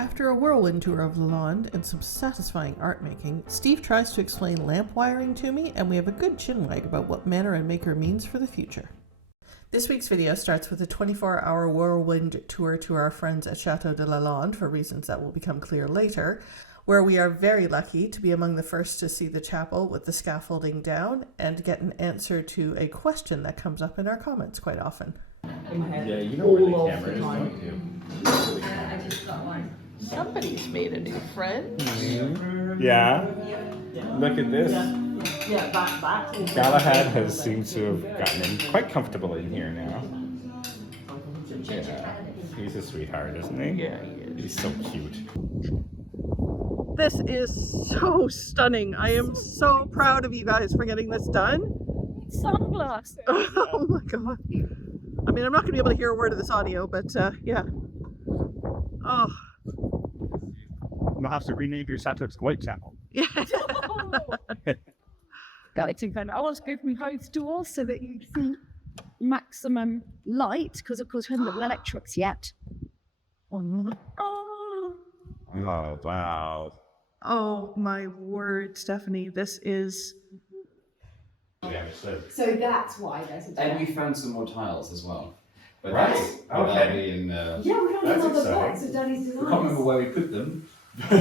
After a whirlwind tour of Lalande and some satisfying art making, Steve tries to explain lamp wiring to me, and we have a good chinwag about what Manor and Maker means for the future. This week's video starts with a 24-hour whirlwind tour to our friends at Chateau de Lalande, for reasons that will become clear later, where we are very lucky to be among the first to see the chapel with the scaffolding down and get an answer to a question that comes up in our comments quite often. Yeah, you know where the camera is going to. I just got one. Somebody's made a new friend. Mm-hmm. Yeah. Look at this. Yeah, back. Galahad has seemed to have gotten in quite comfortable in here now. Yeah. He's a sweetheart, isn't he? Yeah, he is. He's so cute. This is so stunning. I am so proud of you guys for getting this done. Sunglasses. Oh my god. I mean, I'm not going to be able to hear a word of this audio, but yeah. Oh. You'll have to rename your Chateau to White Chapel. Yeah. Got it to kind of. I want to open both doors so that you see maximum light, because of course we haven't got electrics yet. Oh, wow. Oh my word, Stephanie. This is... So that's why there's a And we found some more tiles as well. But Right. that's Okay. in, yeah, we found That's another exciting. box of Daddy's I can't remember designs. where we put them, but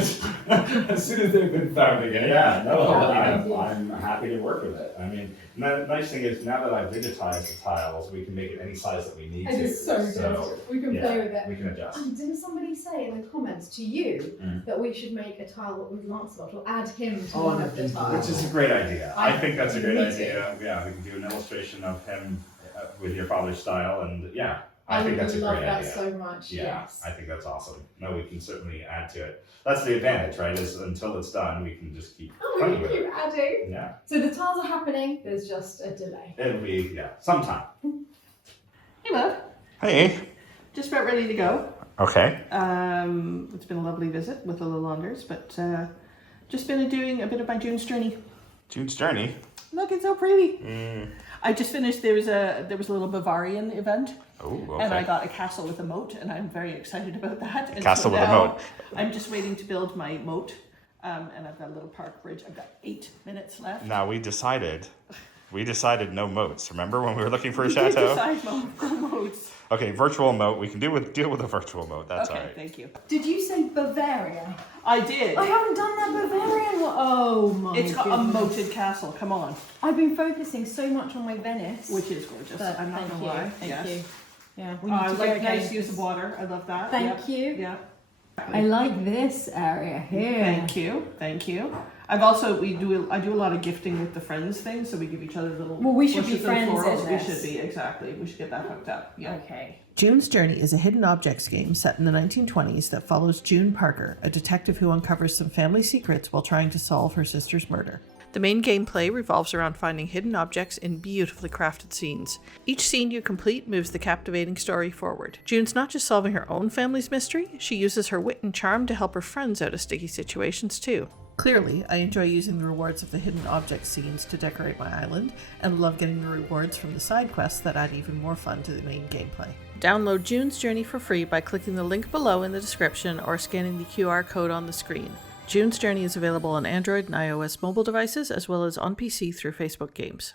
as soon as they've been found again. Yeah, no, Yeah. I'm happy to work with it. I mean, the nice thing is now that I've digitized the tiles, we can make it any size that we need It to. is so good. We can yeah, play with it. we can adjust. And didn't somebody say in the comments to you that we should make a tile with Lancelot or add him to one of the tiles? Which is a great idea. I think that's a great Me too. idea. Yeah, we can do an illustration of him with your father's style, and yeah, I think would that's a love great that idea. so much. Yeah, Yes. I think that's awesome. No, we can certainly add to it. That's the advantage, right? Is until it's done, we can just keep Oh, we playing can with keep it. adding. Yeah, So the tiles are happening. There's just a delay. it'll be sometime. Hey, love. Hey. Just about ready to go. Okay. It's been a lovely visit with the Lalanders, but just been doing a bit of my June's journey. June's journey. Look, it's so pretty. I just finished. There was a little Bavarian event, Oh, okay. and I got a castle with a moat, and I'm very excited about that. And Castle with a now moat. I'm just waiting to build my moat, and I've got a little park bridge. I've got 8 minutes left. Now we decided no moats. Remember when we were looking for a We did chateau? decide moats. Okay, virtual moat. We can deal with a virtual moat. That's Okay, all right. thank you. Did you say Bavaria? I did. I haven't done that Bavarian one. Oh my It's got a goodness. moated castle. Come on, I've been focusing so much on my Venice. which is gorgeous. But I'm not thank gonna you. lie. Thank Yes. you. Yeah, we I need to go like again. nice use of water. I love that. Thank Yeah. you. Yeah. I like this area here. Thank you. Thank you. I've also I do a lot of gifting with the friends thing, so we give each other little. Well, we should be bushes and friends florals. in We this. should be, exactly. We should get that hooked up. Yeah. Okay. June's Journey is a hidden objects game set in the 1920s that follows June Parker, a detective who uncovers some family secrets while trying to solve her sister's murder. The main gameplay revolves around finding hidden objects in beautifully crafted scenes. Each scene you complete moves the captivating story forward. June's not just solving her own family's mystery, she uses her wit and charm to help her friends out of sticky situations too. Clearly, I enjoy using the rewards of the hidden object scenes to decorate my island, and love getting the rewards from the side quests that add even more fun to the main gameplay. Download June's Journey for free by clicking the link below in the description or scanning the QR code on the screen. June's Journey is available on Android and iOS mobile devices, as well as on PC through Facebook Games.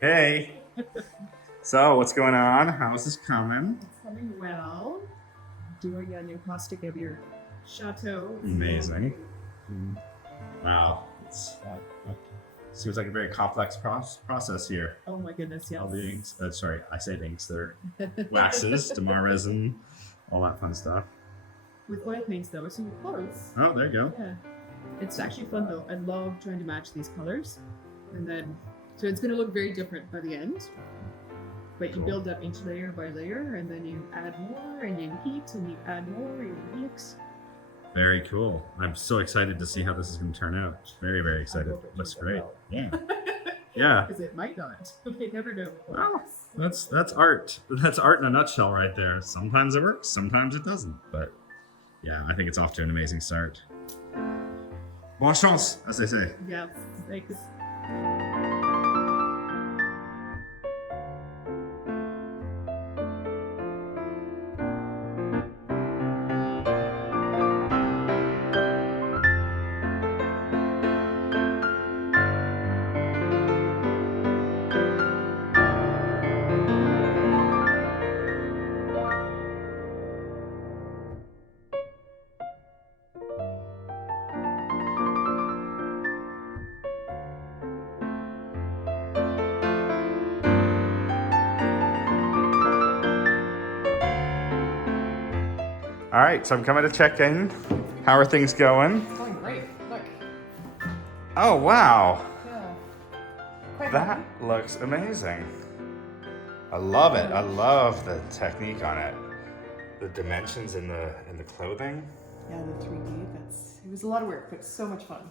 Hey. So what's going on? How's this coming? Coming well. Doing an encaustic of your chateau. Amazing. Wow. Seems like a very complex process here. Oh my goodness, yes. All the inks, sorry, I said inks. They're waxes, Damar resin, all that fun stuff. With oil paints though, it's some colors. Oh, there you go. Yeah. It's actually fun though. I love trying to match these colors. And then, so it's going to look very different by the end. But you build up each layer by layer, and then you add more, and you heat, and you add more, you mix. Very cool. I'm so excited to see how this is going to turn out. Very, very excited. Looks great. Yeah. Yeah. Because it might not. You never know. Well, that's art. That's art in a nutshell right there. Sometimes it works, sometimes it doesn't. But yeah, I think it's off to an amazing start. Bonne chance, as they say. Yeah, thanks. All right, so I'm coming to check in. How are things going? Going great. Look. Oh, wow. Yeah. Quite That happy. looks amazing. I love it. I love the technique on it. The dimensions in the clothing. Yeah, the 3D. It was a lot of work, but so much fun.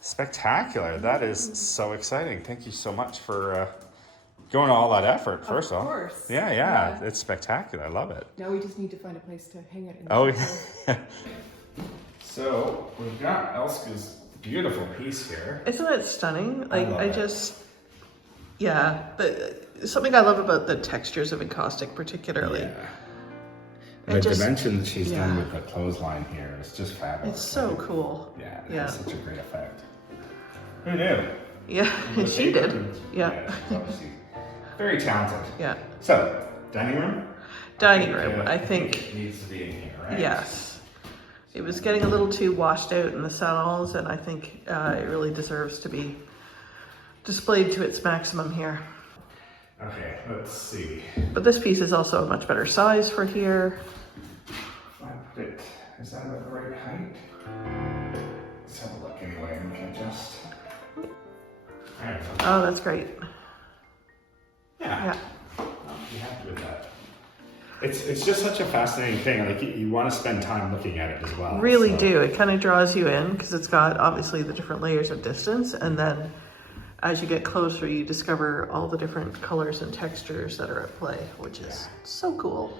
Spectacular. That is so exciting. Thank you so much for going to all that effort, first of all. Of course. Yeah. It's spectacular. I love it. Now we just need to find a place to hang it in the Oh, chateau. So we've got Elske's beautiful piece here. Isn't it stunning? Like, love I it. just, yeah, something I love about the textures of encaustic particularly. The just- dimension that she's done yeah. with the clothesline here is just fabulous. It's so cool. Yeah, it Yeah. has such a great effect. Who knew? Yeah, she did. Yeah. she's obviously very talented. Yeah. So, dining room? Dining room, I think, It needs to be in here, right? yes. It was getting a little too washed out in the salons, and I think it really deserves to be displayed to its maximum here. Okay, let's see. But this piece is also a much better size for here. Is that about the right height? Let's have a look anyway, and we can adjust. There we go. Oh, that's great. Yeah. Yeah. I'll be happy with that. It's just such a fascinating thing. Like you want to spend time looking at it as well. Really so. do. It kind of draws you in because it's got obviously the different layers of distance, and then as you get closer, you discover all the different colors and textures that are at play, which is so cool.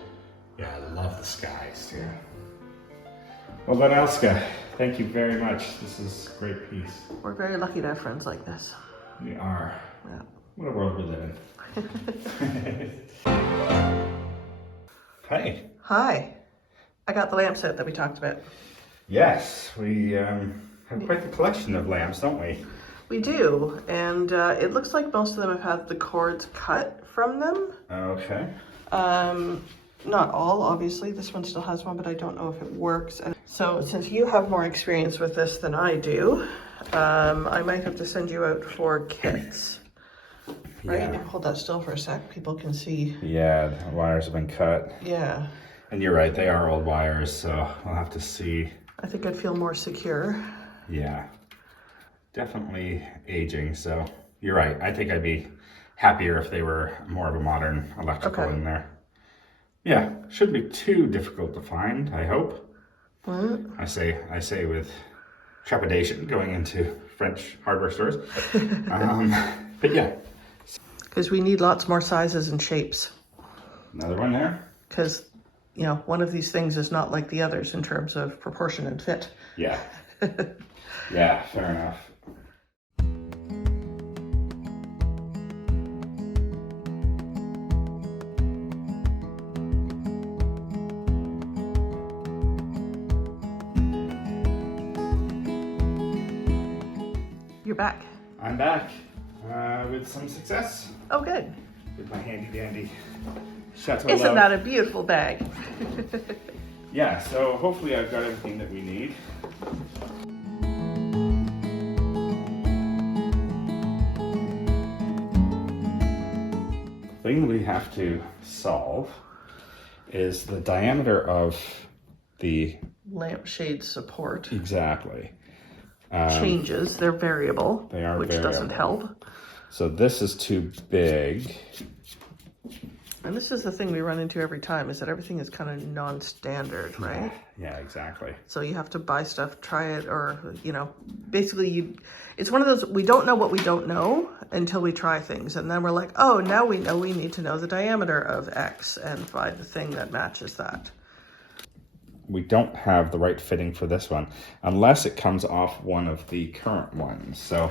Yeah, I love the skies too. Well then, Elske, thank you very much. This is a great piece. We're very lucky to have friends like this. We are. Yeah. What a world we live in. Hey. Hi. I got the lamp set that we talked about. Yes, we have quite the collection of lamps, don't we? We do, and it looks like most of them have had the cords cut from them. Okay. Not all, obviously. This one still has one, but I don't know if it works. And so since you have more experience with this than I do, I might have to send you out for kits. Right? Yeah. Hold that still for a sec. People can see. Yeah, the wires have been cut. Yeah. And you're right, they are old wires, so I'll have to see. I think I'd feel more secure. Yeah. Definitely aging, so you're right. I think I'd be happier if they were more of a modern electrical Okay. in there. Yeah, shouldn't be too difficult to find, I hope. What? I say with trepidation going into French hardware stores. But yeah, Because we need lots more sizes and shapes. another one there. Because, you know, one of these things is not like the others in terms of proportion and fit. Yeah. Yeah, fair enough. You're back. I'm back with some success Oh, good. with my handy dandy Chateau. Isn't that a beautiful bag? Yeah, so hopefully I've got everything that we need. The thing we have to solve is the diameter of the, Lampshade support exactly. changes. They're variable, They are which doesn't variable. help. So this is too big And this is the thing we run into every time, is that everything is kind of non-standard, right? Yeah, exactly. So you have to buy stuff, try it, or, you know, basically it's one of those, we don't know what we don't know until we try things. And then we're like, oh, now we know we need to know the diameter of X and buy the thing that matches that. We don't have the right fitting for this one, unless it comes off one of the current ones. So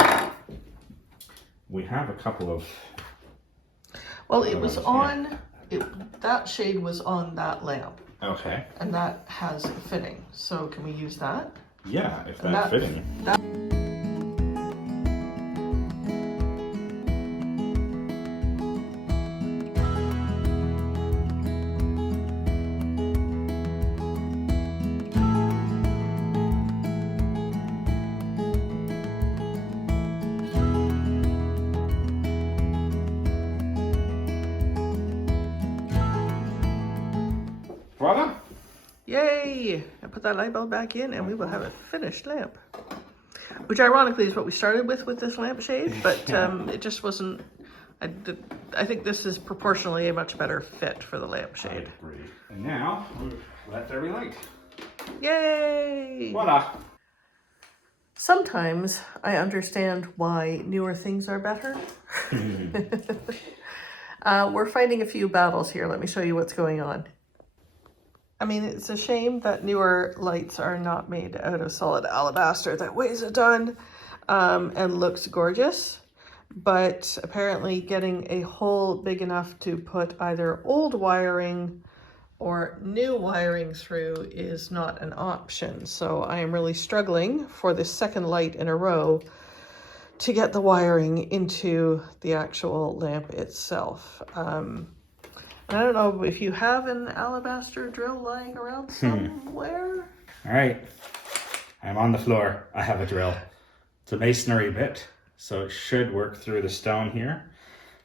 we have a couple of... Well, it was on, that shade was on that lamp. Okay. And that has a fitting. So can we use that? Yeah, if And that's fitting. Voila! Yay! I put that light bulb back in and we will have a finished lamp. Which ironically is what we started with this lampshade, but it just wasn't, I think this is proportionally a much better fit for the lampshade. I agree. And now, let there be light. Yay! Voila! Sometimes I understand why newer things are better. We're fighting a few battles here. Let me show you what's going on. I mean, it's a shame that newer lights are not made out of solid alabaster that weighs a ton and looks gorgeous. But apparently getting a hole big enough to put either old wiring or new wiring through is not an option. So I am really struggling for the second light in a row to get the wiring into the actual lamp itself. I don't know if you have an alabaster drill lying around somewhere. All right, I'm on the floor. I have a drill. It's a masonry bit, so it should work through the stone here.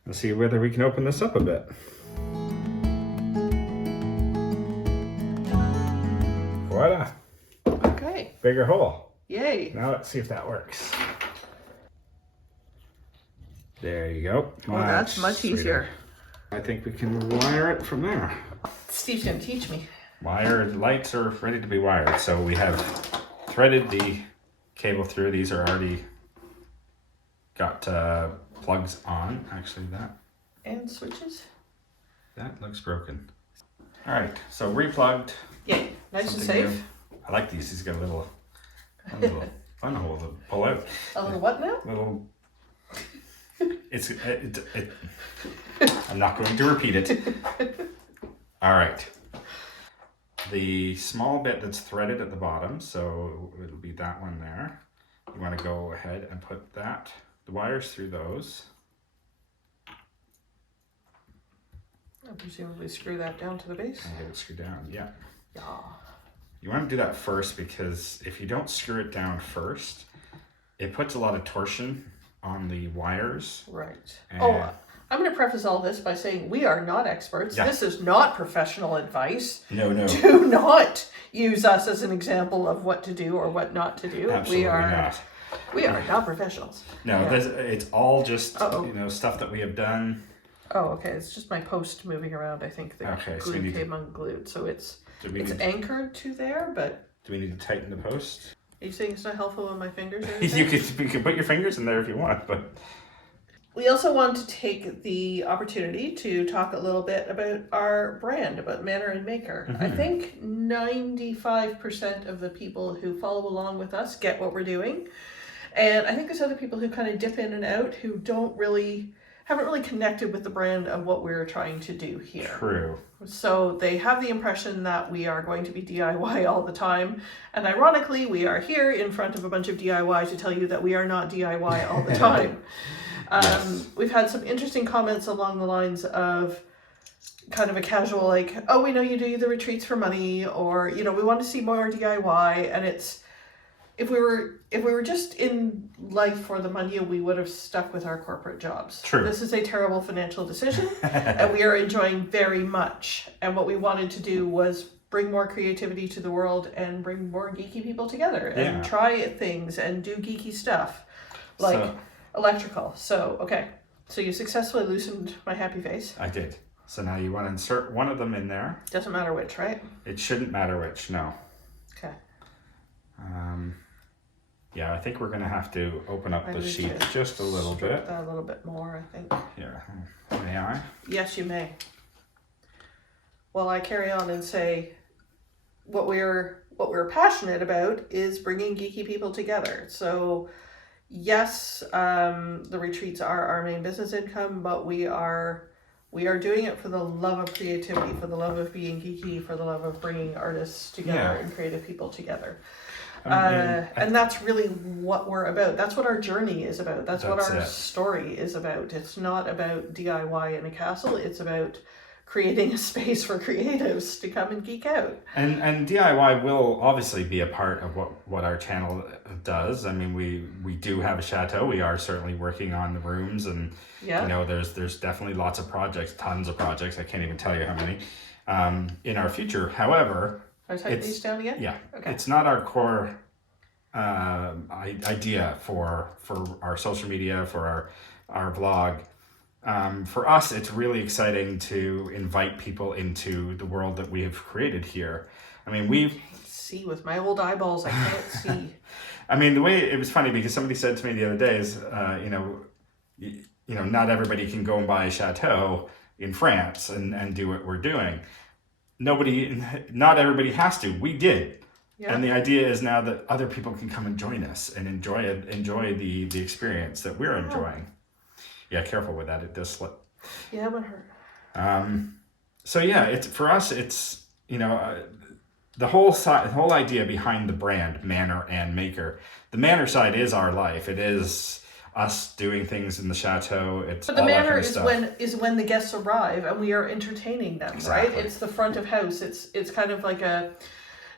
Let's see whether we can open this up a bit. Voila, Okay, bigger hole. yay. Now let's see if that works. There you go. Oh, that's much easier. I think we can wire it from there. Steve's gonna teach me. Wired lights are ready to be wired. So we have threaded the cable through. These are already got plugs on. Actually, And switches. that looks broken. All right, so replugged. Yay, nice and Something safe. new. I like these. These got a little fun hole to pull out. A little what now? Little. I'm not going to repeat it. All right. The small bit that's threaded at the bottom, so it'll be that one there. You want to go ahead and put the wires through those. I'll presumably screw that down to the base. And get it screwed down, yeah. Yeah. You want to do that first because if you don't screw it down first, it puts a lot of torsion on the wires. Right. And I'm going to preface all this by saying we are not experts. Yeah. This is not professional advice. No. Do not use us as an example of what to do or what not to do. Absolutely not. We are not professionals. No, Yeah. it's all just Uh-oh. stuff that we have done. Oh, okay. It's just my post moving around. I think the Okay, so we glue need to- came unglued, so it's Do anchored to there. But we need to tighten the post? are you saying it's not helpful with my fingers? Or You anything? can put your fingers in there if you want, but We also want to take the opportunity to talk a little bit about our brand, about Manor and Maker. I think 95% of the people who follow along with us get what we're doing. And I think there's other people who kind of dip in and out who haven't really connected with the brand of what we're trying to do here. true. So they have the impression that we are going to be DIY all the time. And ironically, we are here in front of a bunch of DIY to tell you that we are not DIY all the time. Yes. We've had some interesting comments along the lines of kind of a casual like, oh, we know you do the retreats for money, or, we want to see more DIY. And it's, if we were just in life for the money, we would have stuck with our corporate jobs. True. This is a terrible financial decision and we are enjoying very much. And what we wanted to do was bring more creativity to the world and bring more geeky people together and try things and do geeky stuff like electrical. So, okay. So you successfully loosened my happy face. I did. So now you want to insert one of them in there. Doesn't matter which, right? It shouldn't matter which, no. Okay. Yeah, I think we're going to have to open up I the need sheet to just a little strip bit. that a little bit more, I think. Here, may I? Yes, you may. Well, I carry on and say what we're passionate about is bringing geeky people together. So yes, the retreats are our main business income, but we are doing it for the love of creativity, for the love of being geeky, for the love of bringing artists together and creative people together. And that's really what we're about. That's what our journey is about. That's what our story is about. It's not about DIY in a castle. It's about creating a space for creatives to come and geek out. And DIY will obviously be a part of what our channel does. I mean, we do have a chateau. We are certainly working on the rooms, and you know, there's definitely lots of projects, tons of projects. I can't even tell you how many in our future. However, Can I type these down again? Yeah. Okay. It's not our core idea for our social media, for our vlog. For us, it's really exciting to invite people into the world that we have created here. I mean, see with my old eyeballs, I can't see. I mean, the way it was funny because somebody said to me the other day is, you know, not everybody can go and buy a chateau in France and do what we're doing. Not everybody has to. We did. Yeah. And the idea is now that other people can come and join us and enjoy the experience that we're enjoying. Yeah, careful with that. It does slip. Yeah, but hurt. So yeah, for us, it's, you know, the whole idea behind the brand Manor and Maker. The Manor side is our life. It is us doing things in the chateau. But the Manor is when the guests arrive and we are entertaining them, exactly. Right? It's the front of house. It's kind of like a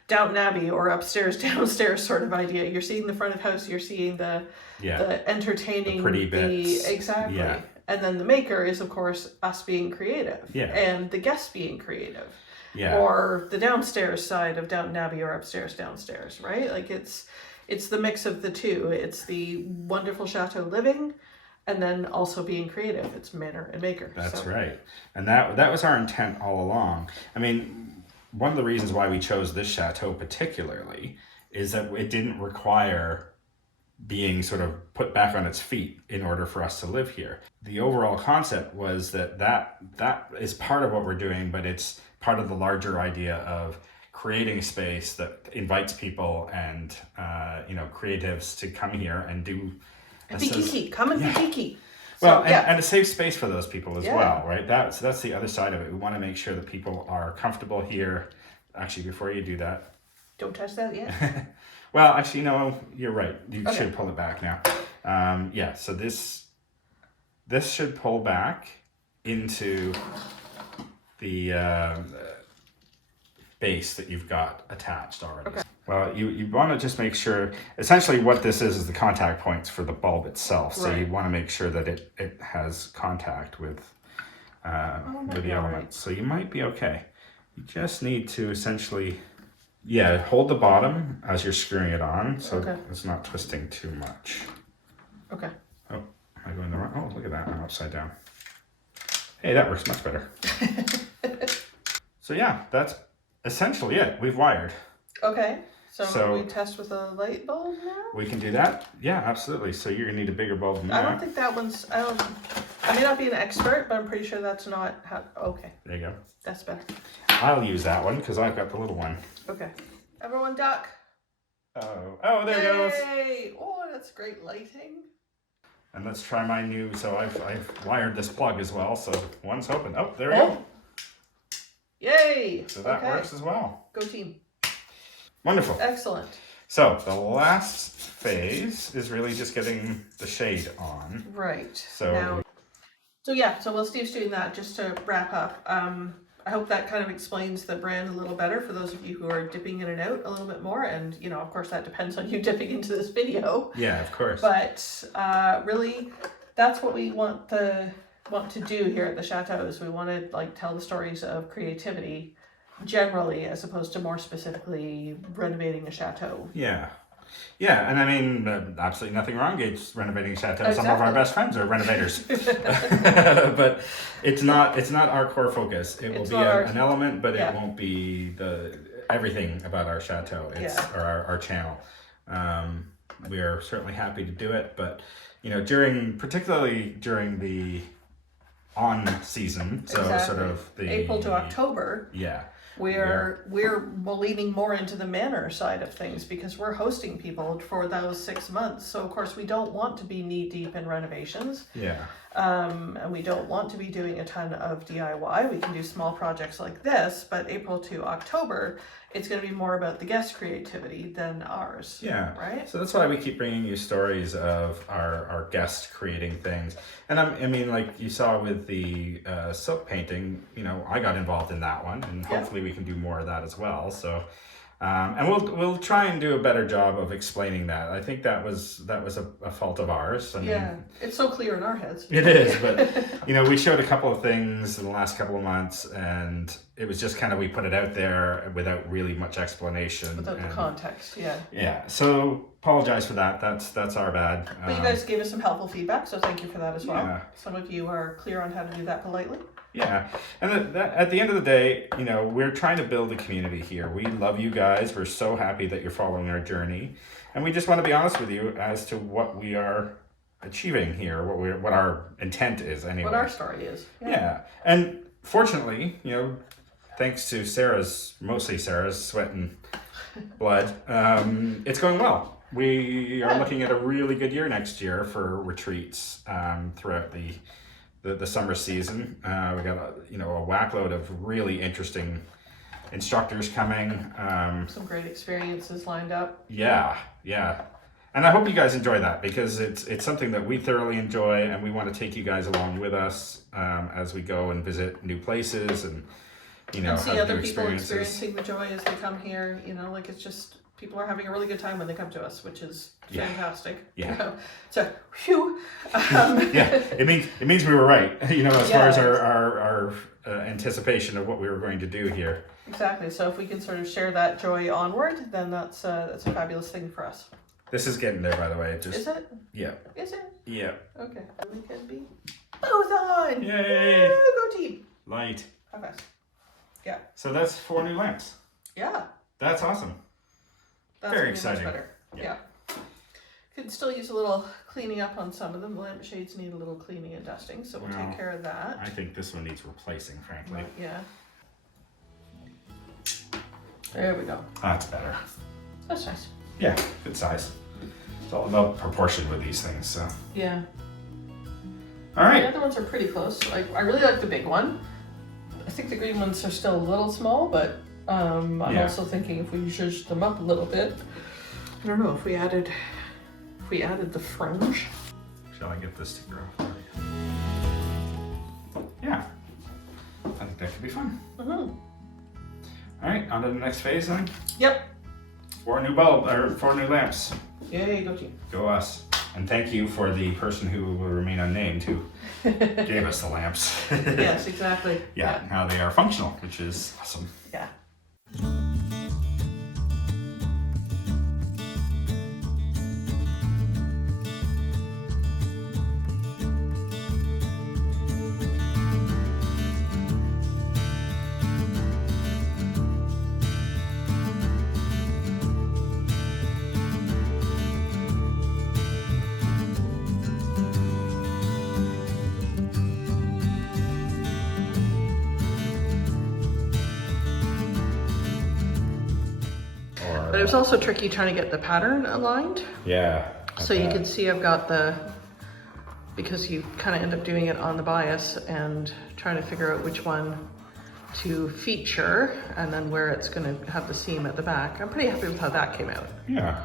Downton Abbey or upstairs, downstairs sort of idea. You're seeing the front of house. You're seeing the entertaining, the pretty bits. Exactly. Yeah. And then the Maker is, of course, us being creative. Yeah. And the guests being creative. Yeah. Or the downstairs side of Downton Abbey or upstairs, downstairs, right? Like it's the mix of the two. It's the wonderful chateau living, and then also being creative. It's Manor and Maker. That's right. And that was our intent all along. I mean, one of the reasons why we chose this chateau particularly is that it didn't require being sort of put back on its feet in order for us to live here. The overall concept was that is part of what we're doing, but it's part of the larger idea of creating a space that invites people and creatives to come here and do be geeky. Come and be geeky. Well, and a safe space for those people as well, right? That's the other side of it. We want to make sure that people are comfortable here. Actually, before you do that, don't touch that yet. Well, actually, no, you're right. You should pull it back now. So this should pull back into the base that you've got attached already. Okay. Well, you want to just make sure, essentially what this is the contact points for the bulb itself. So you want to make sure that it has contact with the elements. So you might be okay. You just need to essentially, hold the bottom as you're screwing it on so it's not twisting too much. Okay. Oh, am I going the wrong? Oh, look at that. I'm upside down. Hey, that works much better. So yeah, that's essentially it. We've wired. Okay. So we test with a light bulb now? We can do that. Yeah, absolutely. So you're gonna need a bigger bulb than that. I don't think that one's. I may not be an expert, but I'm pretty sure that's not how. Okay. There you go. That's better. I'll use that one because I've got the little one. Okay. Everyone duck. Oh, there it goes. Yay! Oh, that's great lighting. And let's try my new. So I've wired this plug as well. So one's open. Oh, there we go. Yay! So that works as well. Go team. Wonderful. Excellent. So the last phase is really just getting the shade on. Right. So while Steve's doing that, just to wrap up, I hope that kind of explains the brand a little better for those of you who are dipping in and out a little bit more. And, you know, of course, that depends on you dipping into this video. Yeah, of course. But really, that's what we want to do here at the Chateau is we want to tell the stories of creativity generally as opposed to more specifically renovating a chateau. Yeah. Yeah, and I mean, absolutely nothing wrong. It's renovating Chateau. Some of our Exactly. best friends are renovators, but it's not our core focus. It will It's be not our- an element, but yeah. it won't be everything about our Chateau. It's Yeah. or our channel. We are certainly happy to do it, but particularly during the on season, so sort of the April to October. Yeah. We're leaning more into the manor side of things because we're hosting people for those 6 months. So of course we don't want to be knee deep in renovations, Yeah. and we don't want to be doing a ton of DIY. We can do small projects like this, but April to October, it's going to be more about the guest creativity than ours. Yeah. Right. So that's why we keep bringing you stories of our guests creating things. And I mean, like you saw with the silk painting, I got involved in that one, and hopefully we can do more of that as well. So, and we'll try and do a better job of explaining that. I think that was a fault of ours. I mean, It's so clear in our heads. it is, but we showed a couple of things in the last couple of months, and it was just kind of we put it out there without really much explanation. Without the context, yeah. Yeah, so apologize for that. That's our bad. But you guys gave us some helpful feedback, so thank you for that as well. Yeah. Some of you are clear on how to do that politely. Yeah, and at the end of the day, we're trying to build a community here. We love you guys. We're so happy that you're following our journey, and we just want to be honest with you as to what we are achieving here, what our intent is anyway. What our story is. Yeah, and fortunately, thanks to mostly Sarah's sweat and blood, it's going well. We are looking at a really good year next year for retreats throughout the summer season. We got a whackload of really interesting instructors coming. Some great experiences lined up. Yeah. And I hope you guys enjoy that because it's something that we thoroughly enjoy, and we want to take you guys along with us as we go and visit new places and And see have other new people experiences. experiencing the joy as they come here. It's just people are having a really good time when they come to us, which is fantastic. Yeah. So, phew. Yeah, it means we were right. As far as our anticipation of what we were going to do here. Exactly. So if we can sort of share that joy onward, then that's a fabulous thing for us. This is getting there, by the way. Is it? Yeah. Is it? Yeah. Okay. We can be both on. Yay! Woo, go team. Light. Okay. Yeah. So that's 4 new lamps. Yeah. That's awesome. That's Very gonna be exciting. Much better. Yeah. Yeah. Could still use a little cleaning up on some of them. Lampshades need a little cleaning and dusting, so we'll Well, take care of that. I think this one needs replacing, frankly. Yeah. There we go. That's better. That's nice. Yeah, good size. It's all about proportion with these things, so. Yeah. All The right. other ones are pretty close. I really like the big one. I think the green ones are still a little small, but I'm also thinking if we zhuzh them up a little bit. I don't know if we added the fringe. Shall I get this to grow? Yeah. I think that could be fun. Mm-hmm. All right, on to the next phase then. Yep. 4 new lamps. Yay, go team. Go us. And thank you for the person who will remain unnamed who gave us the lamps. Yes, exactly. Yeah, now they are functional, which is awesome. Yeah. But it was also tricky trying to get the pattern aligned. Yeah. So you can see I've got because you kind of end up doing it on the bias and trying to figure out which one to feature and then where it's going to have the seam at the back. I'm pretty happy with how that came out. Yeah.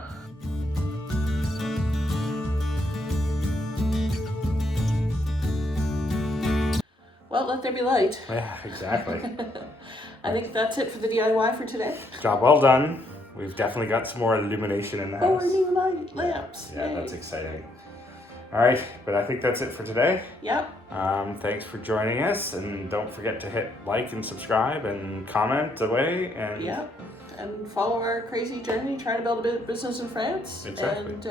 Well, let there be light. Yeah, exactly. I think that's it for the DIY for today. Job well done. We've definitely got some more illumination in the house. 4 new light lamps. Yeah, Yay. that's exciting. All right, but I think that's it for today. Yep. Thanks for joining us, and don't forget to hit like and subscribe and comment away. And Yep. and follow our crazy journey trying to build a business in France. Exactly. And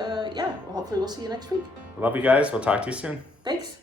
hopefully we'll see you next week. Love you guys. We'll talk to you soon. Thanks.